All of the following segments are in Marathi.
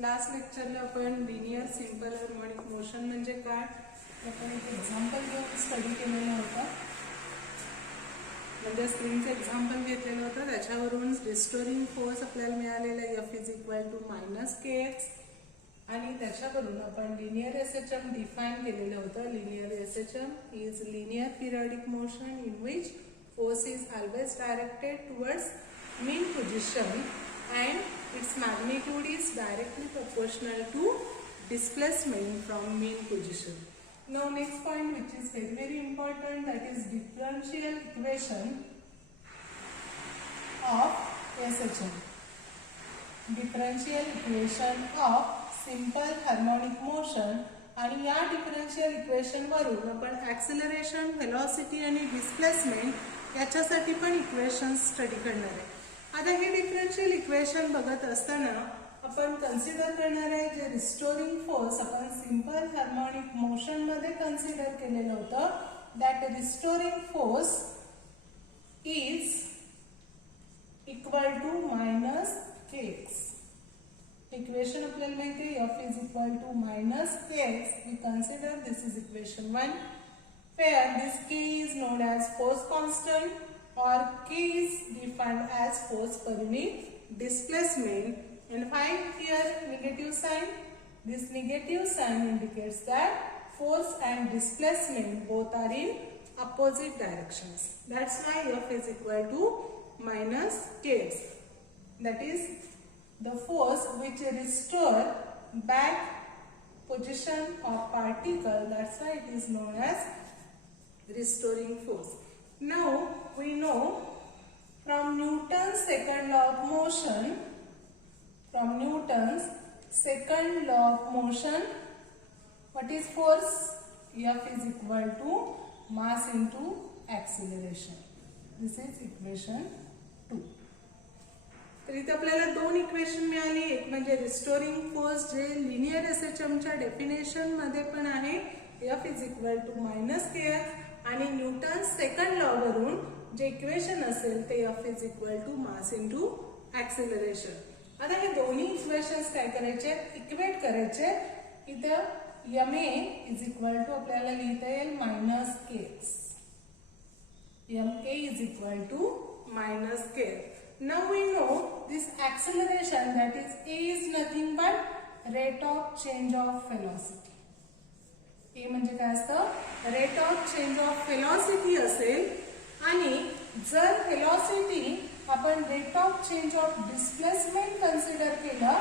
लास्ट लेक्चरला आपण लिनियर सिंपल हार्मोनिक मोशन म्हणजे काय आपण एक एक्झाम्पल घेऊन स्टडी केलेलं होतं. म्हणजे स्क्रीनचं एक्झाम्पल घेतलेलं होतं, त्याच्यावरून रिस्टोरिंग फोर्स आपल्याला मिळालेला F is equal to -kx आणि त्याच्यावरून आपण लिनियर SHM डिफाइन केलेलं होतं. Linear SHM is linear periodic motion in which force is always directed towards mean position and its magnitude is directly proportional to displacement from mean position. Now next point, which is very important, that is differential equation of SHM. Differential equation of simple harmonic motion. आणि या डिफरन्शियल इक्वेशन वरून आपण ऍक्सिलरेशन, व्हेलॉसिटी आणि डिस्प्लेसमेंट याच्यासाठी पण इक्वेशन्स स्टडी करणार आहे. आता हे डिफरन्शियल इक्वेशन बघत असताना आपण कन्सिडर करणार आहे जे रिस्टोरिंग फोर्स आपण सिंपल हार्मोनिक मोशन मध्ये कन्सिडर केलेलं होतं. That restoring force is equal to -kx. Equation आपल्याला माहिती आहे F is equal to -kx. We consider this is equation 1 where this k is known as force constant or k is defined as force per unit displacement, and find here negative sign. This negative sign indicates that force and displacement both are in opposite directions. That's why F is equal to -kx. That is the force which restore back position of particle. That's why it is known as restoring force. Now we know from Newton's second law of motion, what is force? F is equal to mass into acceleration. This is equation 2. तर इथे आपल्याला दोन इक्वेशन मिळाली. एक म्हणजे रिस्टोरिंग फोर्स जे लिनियर SHM च्या डेफिनेशन मध्ये पण आहे F is equal to -kx, आणि न्यूटन सेकंड लॉ वरून जे इक्वेशन असेल ते F is equal to mass into acceleration. आता हे दोन्ही इक्वेशन्स काय करायचे, इक्वेट करायचे. इथे MA इज इक्वल टू आपल्याला लिहिता येईल -kx. MK is equal to -kx. Now we know this acceleration, that is A, is nothing but rate of change of velocity. A म्हणजे काय असतं, rate of change of velocity असेल. आणि जर velocity आपण rate of change of displacement consider केलं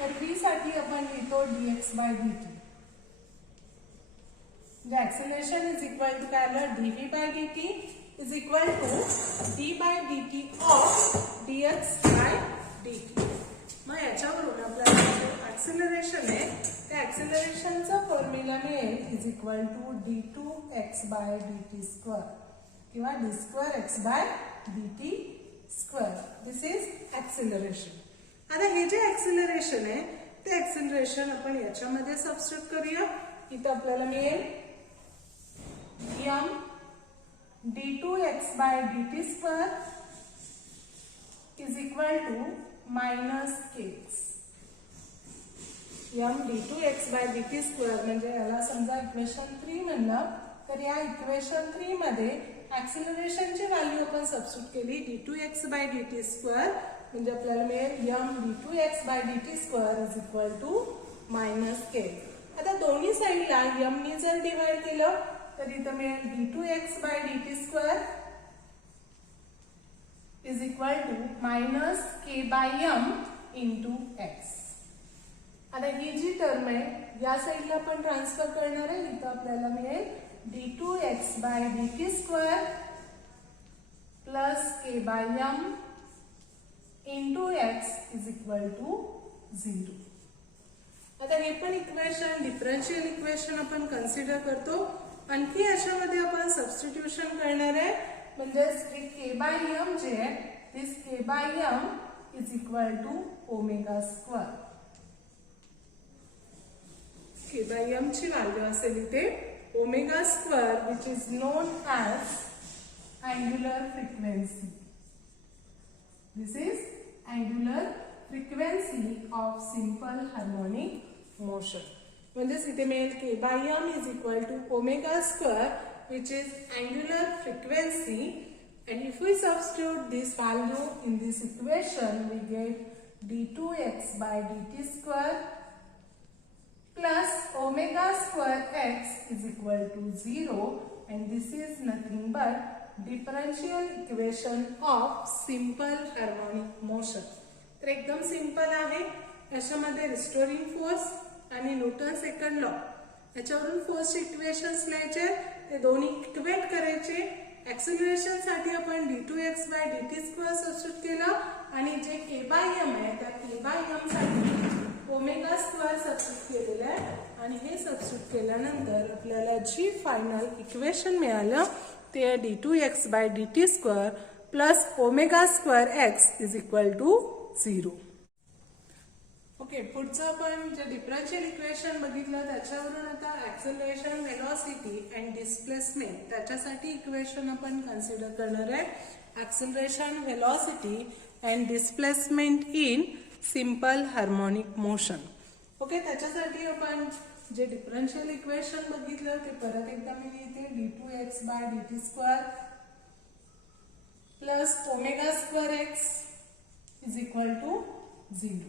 तर V साठी आपण लिहितो dx/dt. The acceleration is equal to काय आलं, dv/dt is equal to d/dt of dx/dt. मग याच्यावरून आपल्याला ऍक्सिलरेशन आहे त्या ऍक्सिलरेशनचा फॉर्म्युला मिळेल इज इक्वल टू d2x/dt² किंवा d2x/dt². This is acceleration. आता हे जे ऍक्सिलरेशन आहे ते ऍक्सिलरेशन आपण याच्यामध्ये सबस्टिट्यूट करूया. इथं आपल्याला मिळेल m d2x/dt² is equal to -kx. m d2x/dt² म्हणजे याला समजा इक्वेशन 3 म्हणलं तर या इक्वेशन 3 मध्ये ऍक्सिलरेशनची व्हॅल्यू आपण सबस्टिट्यूट केली d2x/dt² म्हणजे आपल्याला मिळेल m d2x/dt² is equal to -k. आता दोन्ही साइडला m ने जर डिवाइड केलं तर इथं मिळेल d2x/dt² is equal to -k/m into x. आता ही जी टर्म आहे या साइडला आपण ट्रान्सफर करणार आहे. इथं आपल्याला मिळेल d2x/dt² plus k/m into x is equal to 0. आता हे पण इक्वेशन डिफरन्शियल इक्वेशन आपण कन्सिडर करतो. आणखी याच्यामध्ये आपण सबस्टिट्यूशन करणार आहे म्हणजे k/m जे आहे दिस k/m is equal to ω². k/m ची व्हॅल्यू असेल इथे ω² which is known as angular frequency. This is angular frequency of simple harmonic motion. म्हणजेच इथे मिळेल k by m is equal to omega square which is angular frequency. And if we substitute this value in this equation, we get d2x by dt square plus omega square x is equal to 0, and this is nothing but differential equation of simple harmonic motion. तर एकदम सिंपल आहे. याच्यामध्ये रिस्टोरिंग फोर्स आणि न्यूटन सेकंड लॉ याच्यावरून फोर्स इक्वेशन्स लिहायचे, ते दोन्ही इक्वेट करायचे. ऍक्सिलरेशन साठी आपण d2x by dt square substitute केलं आणि जे k by m आहे त्या k by m साठी ओमेगा स्क्वेअर सबस्टिट्यूट केलेलं आहे. आणि हे सबस्टिट्यूट केल्यानंतर आपल्याला जी फायनल इक्वेशन मिळालं ते d2x by dt square plus omega square x is equal to 0. Okay, पुढचं आपण जे डिफरन्शियल इक्वेशन बघितलं त्याच्यावरून आता ऍक्सेलरेशन, व्हेलॉसिटी अँड डिस्प्लेसमेंट त्याच्यासाठी इक्वेशन आपण कन्सिडर करणार आहे. Acceleration, velocity and displacement in simple harmonic motion. Okay, त्याच्यासाठी आपण जे डिफरन्शियल इक्वेशन बघितलं ते परत एकदा मी लिहिते. d2x by dt square plus omega square x is equal to 0.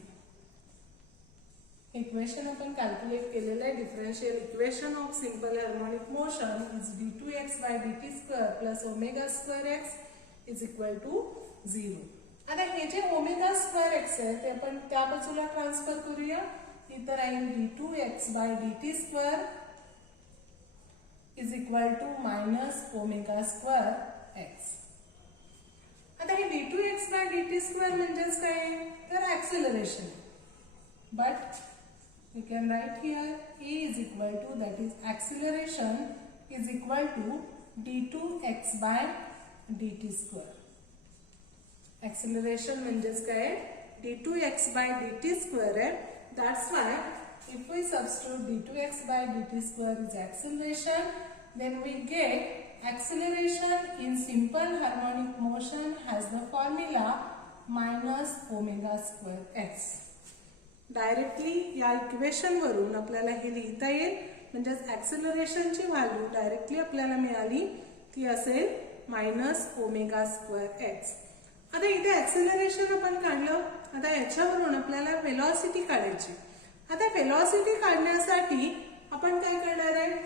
Equation आपण कॅल्क्युलेट केलेलं आहे. Differential equation of simple harmonic motion is d2x by dt square plus omega square x is equal to 0. आता हे जे ओमेगा स्क्वेअर x आहे ते आपण त्या बाजूला ट्रान्सफर करूया. इतर राहील d2x by dt square is equal to minus omega square x. आता हे d2x by dt स्क्वेअर म्हणजेच काय, तर acceleration. But we can write here A is equal to, that is acceleration is equal to d2x by dt square. Acceleration म्हणजेच काय, d2x by dt square आहे. That's why if we substitute d2x by dt square is acceleration, then we get acceleration in simple harmonic motion has the formula minus omega square x. Directly या इक्वेशन वरून आपल्याला हे लिहिता येईल. म्हणजे ऍक्सेलरेशनची व्हॅल्यू डायरेक्टली आपल्याला मिळाली ती असेल मायनस ओमेगा स्क्वेअर एक्स. आता इथे ऍक्सेलरेशन आपण काढलं. आता याच्यावरून आपल्याला व्हेलॉसिटी काढायची. आता व्हेलॉसिटी काढण्यासाठी आपण काय करणार आहे,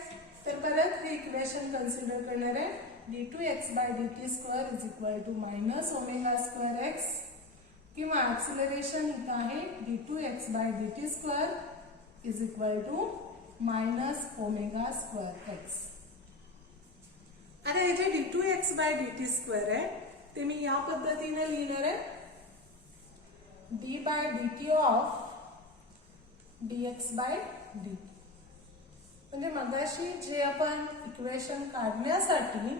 तर परत हे इक्वेशन कन्सिडर करणार आहे. d2x by dt square is equal to minus omega square x किंवा ऍक्सिलरेशन इथं आहे d2x by dt square is equal to minus omega square x. आता हे जे d2x by dt स्क्वेअर आहे ते मी या पद्धतीने लिहिणार आहे. d by dt of dx by dt. म्हणजे मगाशी जे आपण इक्वेशन काढण्यासाठी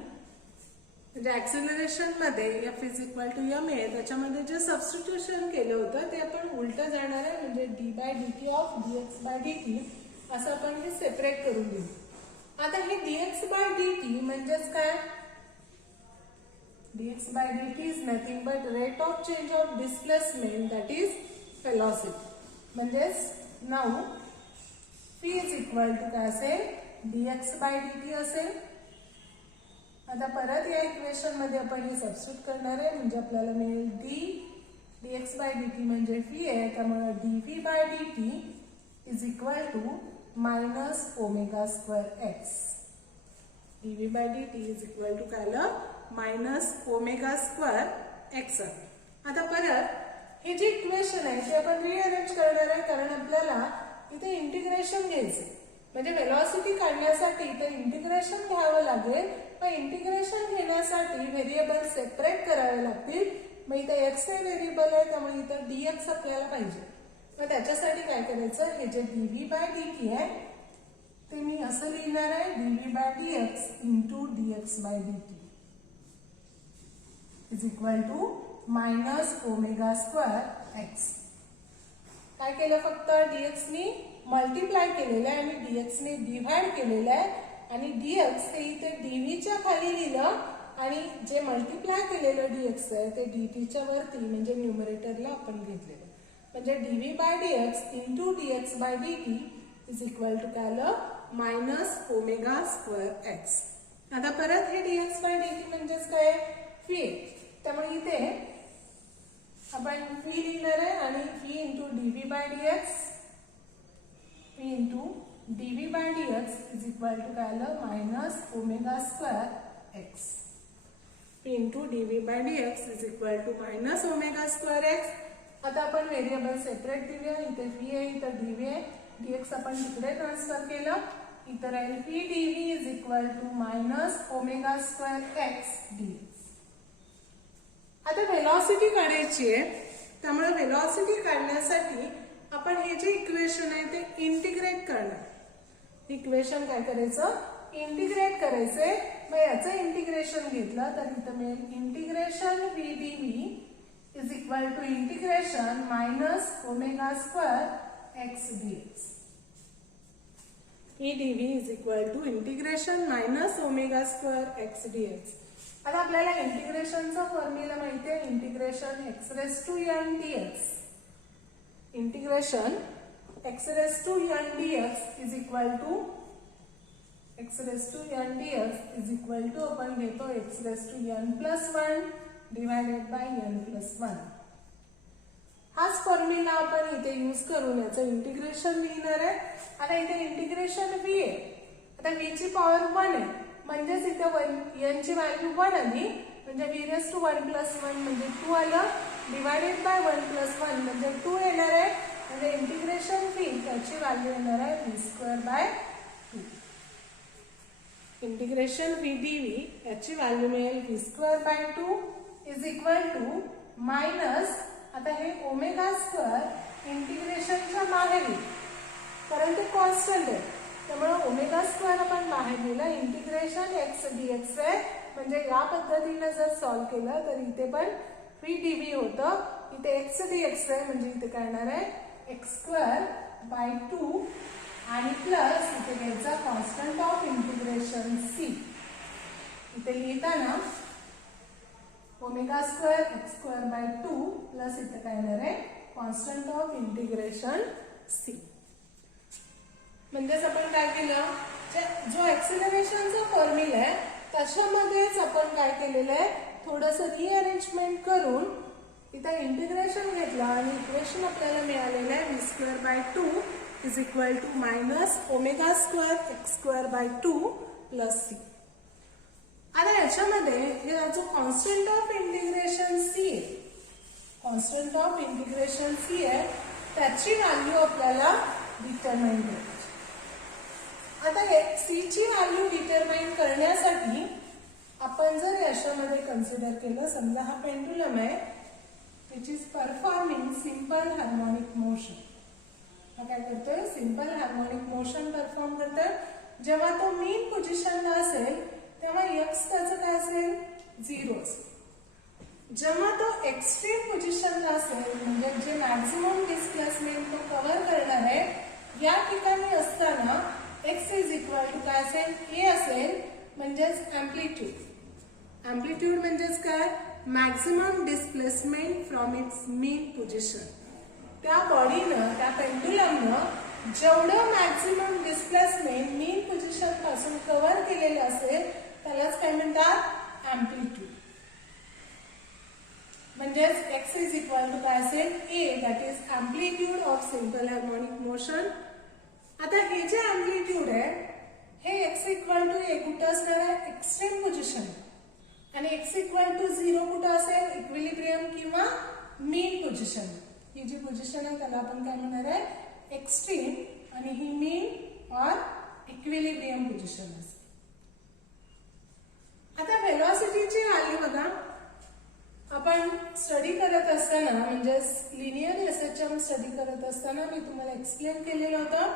म्हणजे ऍक्सेलरेशन मध्ये f is equal to m आहे त्याच्यामध्ये जे सबस्टिट्यूशन केलं होतं ते आपण उलटं जाणार आहे. म्हणजे d by dt of dx by dt असं आपण हे सेपरेट करून घेऊ. आता हे dx by dt म्हणजेच काय, dx by dt is nothing but rate of change of displacement that is velocity. म्हणजेच now v is equal to काय असेल, dx by dt असेल. आता परत या इक्वेशन मध्ये आपण हे सबस्टिट्यूट करणार आहे. म्हणजे आपल्याला मिळेल dx by dt म्हणजे v आहे त्यामुळे dv by dt is equal to minus omega square x. dv by dt is equal to काय आलं, मायनस ओमेगा स्क्वेअर एक्स. आता परत हे जे इक्वेशन आहे ते आपण रिअरेंज करणार आहे कारण आपल्याला इथे इंटिग्रेशन घ्यायचं. म्हणजे वेलोसिटी काढण्यासाठी इथे इंटिग्रेशन घ्यावं लागेल. पण इंटिग्रेशन घेण्यासाठी व्हेरिएबल सेपरेट करावे लागतील. मग इथे एक्स हे व्हेरिएबल आहे त्यामुळे इथं dx आपल्याला पाहिजे. मग त्याच्यासाठी काय करायचं, हे जे dv by dt आहे ते मी असं लिहिणार आहे dv by dx into dx by dt is equal to minus omega square x. काय केलं, फक्त dx नी मल्टिप्लाय केलेलं आहे आणि dx ने डिव्हाइड केलेलं आहे आणि dx हे इथे dv च्या खाली लिहिलं आणि जे मल्टिप्लाय केलेलं dx आहे ते dt च्या वरती म्हणजे न्यूमरेटरला आपण घेतलेलं. म्हणजे dv by dx into dx bye dt is equal to काय आलं मायनस ओमेगा स्क्वेअर एक्स. आता परत हे dx बाय dt म्हणजेच काय फी, त्यामुळे इथे आपण फी लिहिणार आहे आणि phi into dv by dx, phi into dv by dx is equal to काय आलं minus omega square x. P into dv by dx is equal to minus omega square x. आता आपण व्हेरिएबल सेपरेट दिले, इथे फी आहे इथं dv आहे, dx आपण तिकडे ट्रान्सफर केलं, इथं राहील p dv is equal to minus omega square x dx. आता व्हेलॉसिटी काढायची आहे, त्यामुळे व्हेलॉसिटी काढण्यासाठी आपण हे जे इक्वेशन आहे ते इंटिग्रेट करणार. इक्वेशन काय करायचं इंटिग्रेट करायचे. मग याचं इंटिग्रेशन घेतलं तर इथं मिळेल integration v dv is equal to integration minus omega square x dx. v dv is equal to integration minus omega square x dx. आता आपल्याला इंटिग्रेशनचा फॉर्म्युला माहिती आहे, integration x raise to n dx. Integration x raise to n dx is equal to x raise to n dx is equal to आपण घेतो x raise to n plus 1 divided by n plus 1. हाच फॉर्म्युला आपण इथे यूज करून याचं इंटिग्रेशन लिहिणार आहे. आता इथे इंटिग्रेशन v आहे, आता v ची पॉवर 1 आहे म्हणजेच इथे n ची व्हॅल्यू 1 आली, म्हणजे v रेस टू 1 प्लस 1 म्हणजे 2 आलं, डिवायडेड बाय 1 प्लस 1 म्हणजे 2 येणार आहे, म्हणजे इंटिग्रेशन v त्याची व्हॅल्यू येणार आहे v square by 2. Integration v dv याची व्हॅल्यू मिळेल v square by 2 is equal to minus, आता हे ओमेगा स्क्वेअर इंटिग्रेशनच्या बाहेर येईल कारण ते कॉन्स्टंट आहे, त्यामुळे ओमेगा स्क्वेअर आपण बाहेर लिहिलं, इंटिग्रेशन x dx आहे, म्हणजे या पद्धतीने जर सॉल्व केलं तर इथे पण v dv होतं, इथे x dx आहे म्हणजे इथे काय येणार आहे x स्क्वेअर बाय 2 आणि प्लस इथे घ्यायचा कॉन्स्टंट ऑफ इंटिग्रेशन c. इथे लिहिताना omega square x square by 2 plus इथे काय येणार आहे कॉन्स्टंट ऑफ इंटिग्रेशन c. म्हणजेच आपण काय केलं, जो एक्सेलरेशनचा फॉर्म्युला आहे त्याच्यामध्येच आपण काय केलेलं आहे थोडंसं रिअरेंजमेंट करून इथे इंटिग्रेशन घेतलं आणि इक्वेशन आपल्याला मिळालेलं आहे v square by 2 is equal to minus omega square x square by 2 plus c. आता याच्यामध्ये हे जो कॉन्स्टंट ऑफ इंटिग्रेशन c आहे, कॉन्स्टंट ऑफ इंटिग्रेशन c आहे, त्याची व्हॅल्यू आपल्याला डिटरमाइन करायची. आता c ची व्हॅल्यू डिटरमाइन करण्यासाठी आपण जर याच्यामध्ये कन्सिडर केलं, समजा हा पेंडुलम आहे which is performing simple harmonic motion. हा काय करतोय सिंपल हार्मोनिक मोशन परफॉर्म करतोय. जेव्हा तो मीन पोझिशनला असेल तेव्हा x त्याचं काय असेल 0 असेल. जेव्हा तो एक्स्ट्रीम पोझिशनला असेल म्हणजे जे मॅक्झिमम डिस्प्लेसमेंट तो कव्हर करणार आहे या ठिकाणी असताना x इज इक्वल टू काय असेल a असेल, म्हणजेच अँप्लिट्यूड. अँप्लिट्यूड म्हणजेच काय maximum displacement from its mean position. त्या बॉडीनं त्या पेंडुलमनं जेवढं मॅक्झिमम डिस्प्लेसमेंट मीन पोझिशन पासून कव्हर केलेलं असेल त्यालाच काय म्हणतात अँप्लिट्यूड. म्हणजेच x इज इक्वल टू काय असेल a, that is amplitude of simple harmonic motion. आता हे जे अँप्लिट्यूड आहे हे x इक्वल टू a कुठं असणार आहे एक्स्ट्रीम पोझिशन, आणि x इक्वल टू 0 कुठं असेल इक्विलिब्रियम किंवा मीन पोझिशन. ही जी पोझिशन आहे त्याला आपण काय म्हणणार आहे एक्स्ट्रीम, आणि ही मीन ऑर इक्विलिब्रियम पोझिशन असेल. आता व्हेलॉसिटीची व्हॅल्यू बघा, आपण स्टडी करत असताना म्हणजे लिनियर एसएचएम स्टडी करत असताना मी तुम्हाला एक्सप्लेन केलेलं होतं,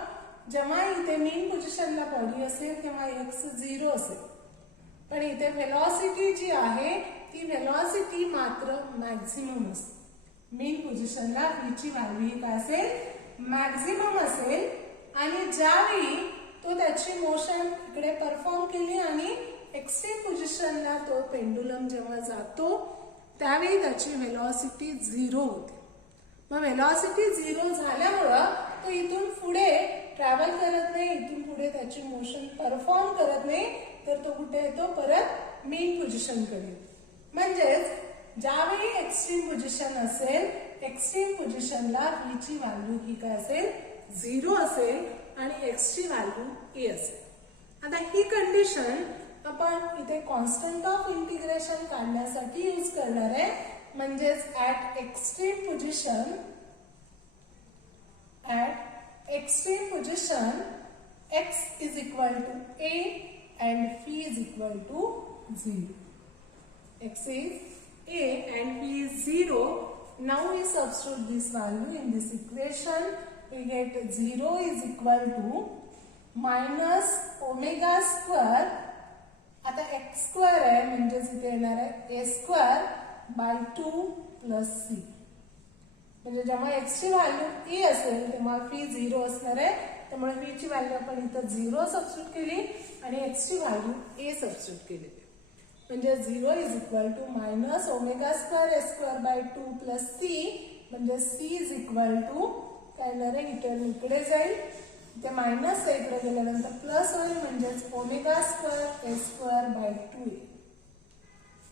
जेव्हा इथे मीन पोझिशनला बॉडी असेल तेव्हा x 0 असेल, पण इथे व्हेलॉसिटी जी आहे ती व्हेलॉसिटी मात्र मॅक्झिमम असते. मीन पोझिशनला v ची व्हॅल्यू काय असेल मॅक्झिमम असेल, आणि ज्यावेळी तो त्याची मोशन इकडे परफॉर्म केली आणि एक्स्ट्रीम पोझिशनला तो पेंडुलम जेव्हा जातो त्यावेळी त्याची व्हेलॉसिटी 0 होते. मग व्हेलॉसिटी 0 झाल्यामुळं तो इथून पुढे ट्रॅव्हल करत नाही, इथून पुढे त्याची मोशन परफॉर्म करत नाही, तर तो कुठे येतो परत मेन पोझिशन कडे. म्हणजेच ज्यावेळी एक्स्ट्रीम पोझिशन असेल, एक्स्ट्रीम पोझिशनला v ची व्हॅल्यू ही काय असेल 0 असेल आणि x ची व्हॅल्यू a असेल. आता ही कंडिशन आपण इथे कॉन्स्टंट ऑफ इंटिग्रेशन काढण्यासाठी यूज करणार आहे. म्हणजेच at extreme position x is equal to a and phi is equal to 0. X is a and phi is 0. Now we substitute this value in this equation. We get 0 is equal to minus omega square. आता x square आहे म्हणजेच इथे येणार आहे a square by 2 plus c. म्हणजे जेव्हा x ची व्हॅल्यू a असेल तेव्हा phi 0 असणार आहे. त्यामुळे v ची व्हॅल्यू आपण इथं 0 सबस्टिट्यूट केली आणि x ची व्हॅल्यू a सबस्टिट्यूट केली. म्हणजे 0 is equal to minus omega square a square by 2 plus c. म्हणजे c इज इक्वल टू काय येणार आहे, इथं इकडे जाईल, इथे मायनस इकडे गेल्यानंतर प्लस होईल, म्हणजेच omega square a square by 2a.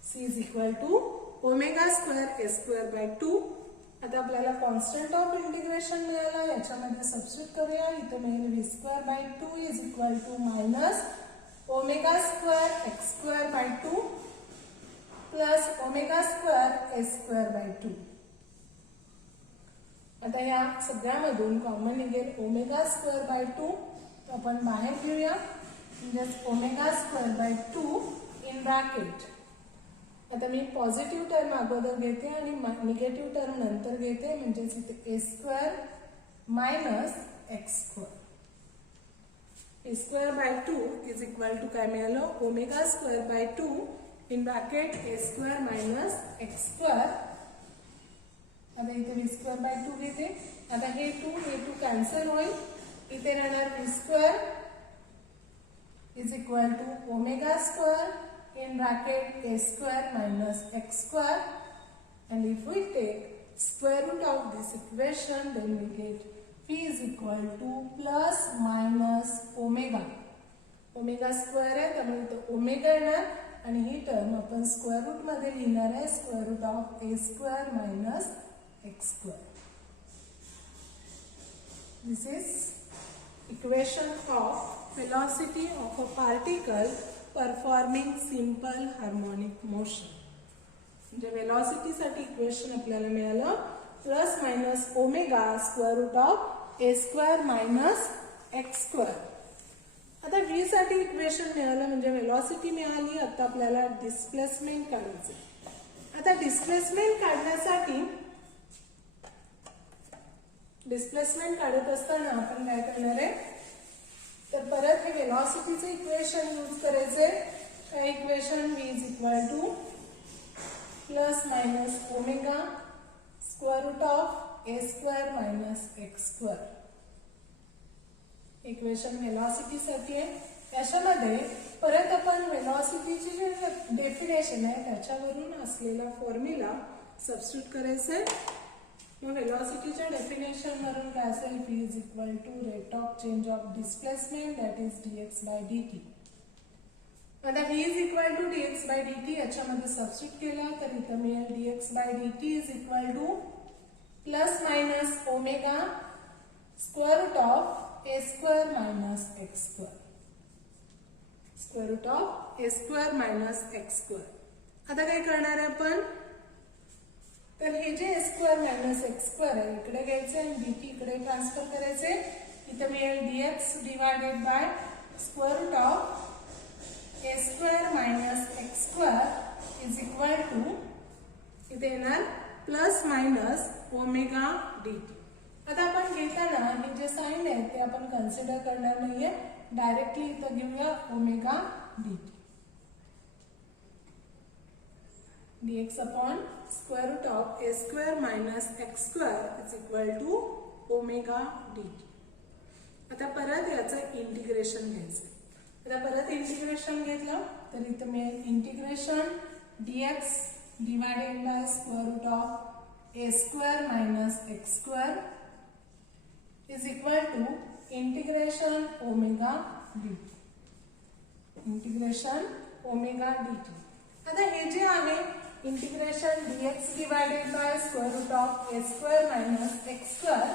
c is equal to omega square a square by 2. आता आपल्याला कॉन्स्टंट ऑफ इंटिग्रेशन मिळाला, याच्यामध्ये सबस्टिट्यूट करूया. इथे मिळेल v square by 2 is equal to minus omega square x square by 2 plus omega square a square by 2. आता या सगळ्यामधून कॉमन निघेल ओमेगा स्क्वेअर बाय 2. आपण बाहेर घेऊया. म्हणजेच omega square by 2 in bracket. आता मी पॉझिटिव्ह टर्म अगोदर घेते आणि निगेटिव्ह टर्म नंतर घेते. म्हणजेच इथे a square minus x square. a square by 2 is equal to काय मिळालं, omega square by 2 in bracket a square minus x square. आता इथे v स्क्वेअर बाय 2 घेते. आता हे 2 कॅन्सल होईल. इथे राहणार v square is equal to omega square in bracket a square minus x square, and if we take square root of this equation, then we get phi is equal to plus minus omega. Omega square आहे त्यामुळे इथे ओमेगा येणार आणि ही टर्म आपण स्क्वेअर रूट मध्ये लिहिणार आहे, square root of a square minus x square. This is equation of velocity of a particle performing simple harmonic motion. म्हणजे वेलॉसिटी साठी इक्वेशन आपल्याला मिळालं plus minus omega square root of a square minus x square. आता v साठी इक्वेशन मिळालं म्हणजे वेलॉसिटी मिळाली. आता आपल्याला डिस्प्लेसमेंट काढायचं. आता डिस्प्लेसमेंट काढण्यासाठी डिस्प्लेसमेंट काढत असताना आपण काय करणार आहे, तर परत हे वेलॉसिटीचं इक्वेशन यूज करायचे. काय equation, v is equal to plus minus omega square root of a square minus x square. Equation वेलॉसिटीसाठी आहे. त्याच्यामध्ये परत आपण वेलॉसिटीची जे डेफिनेशन आहे त्याच्यावरून असलेला फॉर्म्युला सबस्टिट्यूट करायचे. मग वेलॉसिटीच्या डेफिनेशन वरून काय असेल, v is equal to rate of change of displacement that is dx bye dt. आता v is equal to dx bye dt याच्यामध्ये सबस्टिट्यूट केला तर इथं मिळेल dx bye dt is equal to plus minus omega square root of a square minus x square. Square root of a square minus x square. आता काय करणार आहे आपण, तर हे जे a square minus x square आहे इकडे घ्यायचे आणि dt इकडे ट्रान्सफर करायचे. इथे मिळेल dx divided by square root of a square minus x square is equal to इथे येणार प्लस मायनस ओमेगा dt. आता आपण घेताना हे जे साइन आहे ते आपण कन्सिडर करणार नाहीये, डायरेक्टली इथं घेऊया omega dt. dx upon square root of a square minus x square is equal to omega dt. आता परत याचं इंटिग्रेशन घ्यायचं. आता परत इंटिग्रेशन घेतलं तर इथं मिळेल integration dx divided by square root of a square minus x square is equal to integration omega dt. Integration omega dt. आता हे जे आहे integration dx divided by square root of a square minus x square,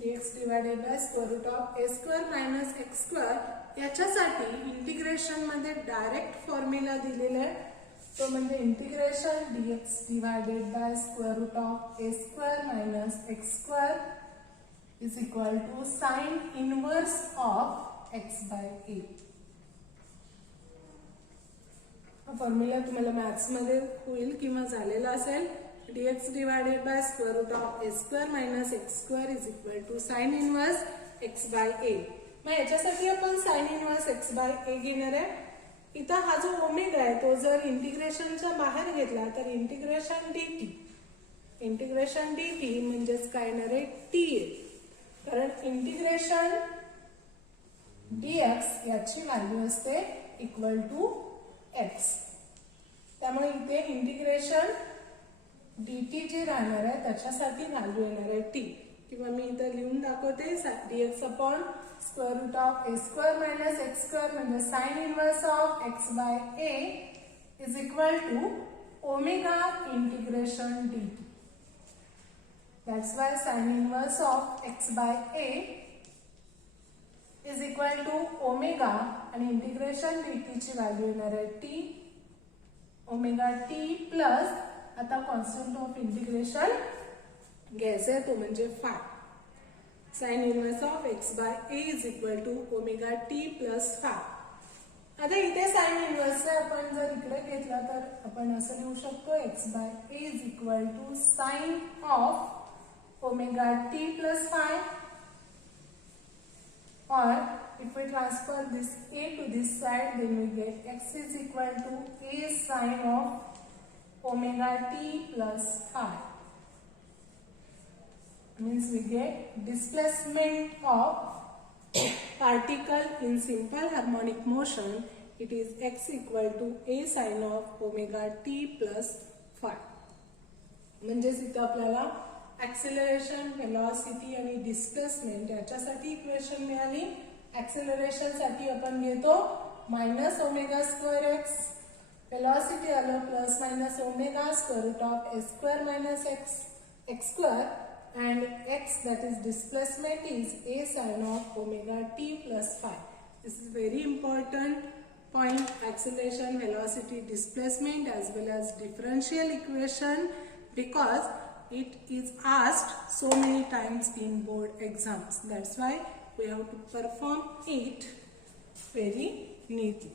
dx divided by square root of a square minus x square याच्यासाठी इंटिग्रेशन मध्ये डायरेक्ट फॉर्म्युला दिलेला आहे, तो म्हणजे integration dx divided by square root of a square minus x square is equal to sine inverse of x by a. हा फॉर्म्युला तुम्हाला मॅथ्स मध्ये होईल किंवा झालेला असेल. dx divided by square root of a square minus x square is equal to sine inverse x by a. मग याच्यासाठी आपण sine inverse x by a घेणार आहे. इथं हा जो ओमेगा आहे तो जर इंटिग्रेशनच्या बाहेर घेतला तर इंटिग्रेशन dt म्हणजेच काय येणार आहे t आहे, कारण इंटिग्रेशन dx याची व्हॅल्यू असते इक्वल टू x. त्यामुळे इथे इंटिग्रेशन dt जे राहणार आहे त्याच्यासाठी व्हॅल्यू येणार आहे t, किंवा मी इथे लिहून दाखवते dx upon square root of a square minus x square म्हणजे sine inverse of x by a is equal to omega integration dt. That's why sin inverse of x by a is equal to omega आणि इंटिग्रेशन dt ची व्हॅल्यू येणार आहे t ओमेगा t प्लस आता कॉन्स्टंट ऑफ इंटिग्रेशन घ्यायचं तो म्हणजे phi. sin inverse of x by a is equal to omega t plus phi. आता इथे sin inverse आपण जर इकडे घेतला तर आपण असं लिहू शकतो x by a is equal to sin of omega t plus phi, or if we transfer this a to this side then we get x is equal to a sin of omega t plus phi. Means we get displacement of particle in simple harmonic motion, it is x equal to a sin of omega t plus phi. म्हणजेच इथे आपल्याला ऍक्सेलरेशन, व्हेलॉसिटी आणि डिस्प्लेसमेंट याच्यासाठी इक्वेशन मिळाली. ऍक्सेलरेशन साठी आपण घेतो minus omega square x, velocity आलं plus minus omega square root of a square minus x square, and x that is displacement is a sin of omega t plus phi. This is very important point, acceleration, velocity, displacement as well as differential equation, because it is asked so many times in board exams. That's why we have to perform it very neatly.